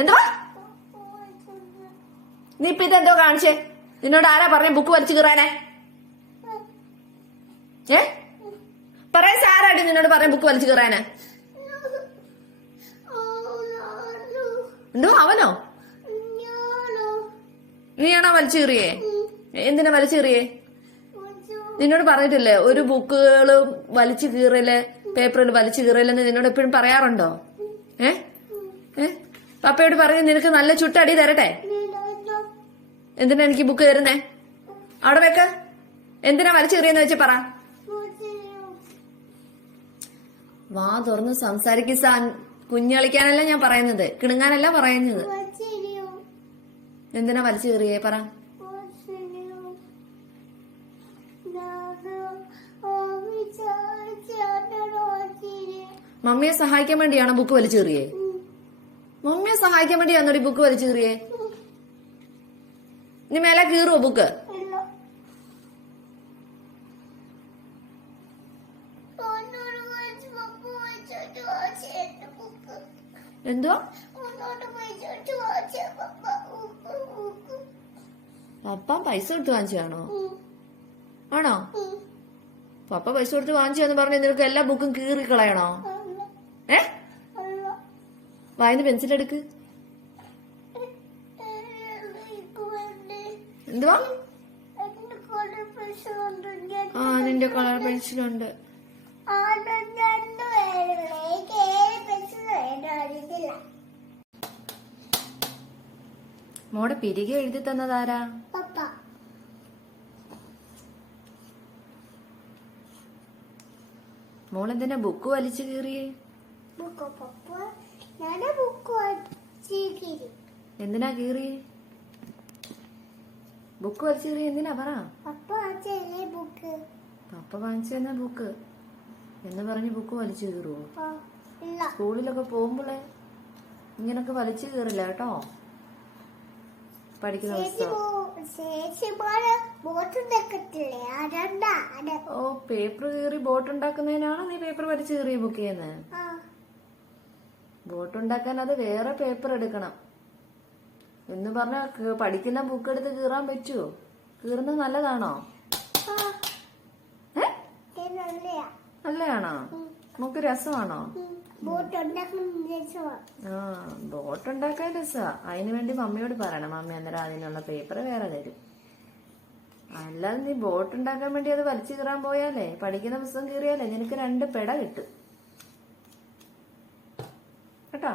എന്തോ നീ ഇപ്പൊ ഇതെന്തോ കാണിച്ചേ? നിന്നോട് ആരാ പറഞ്ഞ ബുക്ക് വലിച്ചു കീറാനെ? പറയാൻ സാരായിട്ട് നിന്നോട് പറഞ്ഞ ബുക്ക് വലിച്ചു കീറാനെ? എന്തോ അവനോ? നീയാണോ വലിച്ചു കീറിയേ? എന്തിനാ വലിച്ചു കീറിയേ? നിന്നോട് പറഞ്ഞിട്ടില്ലേ ഒരു ബുക്കുകള് വലിച്ചു കീറല്, പേപ്പറിൽ വലിച്ചു കീറലെന്ന് നിന്നോട് എപ്പോഴും പറയാറുണ്ടോ? പപ്പയോട് പറഞ്ഞ് നിനക്ക് നല്ല ചുട്ടടി തരട്ടെ? എന്തിനാ എനിക്ക് ബുക്ക് തരുന്നേ? അവിടെ വെക്ക്. എന്തിനാ വലിച്ചു കീറിയെന്ന് വെച്ച് പറ. വാ തുറന്ന് സംസാരിക്ക. കുഞ്ഞളിക്കാനല്ല ഞാൻ പറയുന്നത്, കിണുങ്ങാനല്ല പറയുന്നത്. എന്തിനാ വലിച്ചു കീറിയേ പറ. മമ്മിയെ സഹായിക്കാൻ വേണ്ടിയാണോ ബുക്ക് വലിച്ചു കീറിയേ? മമ്മിയെ സഹായിക്കാൻ വേണ്ടിയാണോ ഈ ബുക്ക് വലിച്ചു കീറിയേ? നീ മേലെ കീറുവോ ബുക്ക്? എന്തോ പപ്പ പൈസ കൊടുത്ത് വാങ്ങിച്ചാണോ? ആണോ? പപ്പ പൈസ കൊടുത്ത് വാങ്ങിച്ചാന്ന് പറഞ്ഞ നിനക്ക് എല്ലാ ബുക്കും കീറി കളയണോ? വായിന്ന് പെൻസിലെടുക്ക്. എന്തുവാ? നിന്റെ കളർ പെൻസിലുണ്ട്. മോടെ പിരികെ എഴുതി തന്നതാരാ? മോളെന്തിനാ ബുക്ക് വലിച്ചു കീറിയേ? എന്തിനാ കീറി? ബുക്ക് വലിച്ചു കീറി എന്തിനാ പറ. പപ്പ വാങ്ങിച്ചു തന്ന ബുക്ക് എന്ന് പറഞ്ഞ് ബുക്ക് വലിച്ചു കീറുവോ? സ്കൂളിലൊക്കെ പോകുമ്പോളെ ഇങ്ങനൊക്കെ വലിച്ചു കീറില്ല കേട്ടോ. പഠിക്കുന്ന ഓ പേപ്പർ കീറി ബോട്ട് ഉണ്ടാക്കുന്നതിനാണോ നീ പേപ്പർ വലിച്ചു കീറിയ ബുക്ക് ചെയ്യുന്നത്? ബോട്ട് ഉണ്ടാക്കാൻ അത് വേറെ പേപ്പർ എടുക്കണം എന്ന് പറഞ്ഞ പഠിക്കുന്ന ബുക്ക് എടുത്ത് കീറാൻ പറ്റുമോ? കീറുന്നത് നല്ലതാണോ? നല്ലതാണോ? നമുക്ക് രസമാണോ? ബോട്ട് ഉണ്ടാക്കാൻ രസാ. അതിനു വേണ്ടി മമ്മിയോട് പറയണം. മമ്മി അന്നേരം അതിനുള്ള പേപ്പർ വേറെ തരും. അല്ലാതെ നീ ബോട്ട് ഉണ്ടാക്കാൻ വേണ്ടി അത് വലിച്ചു കീറാൻ പോയാലേ, പഠിക്കുന്ന പുസ്തകം കീറിയാലേ നിനക്ക് 2 പെട കിട്ടും കേട്ടോ.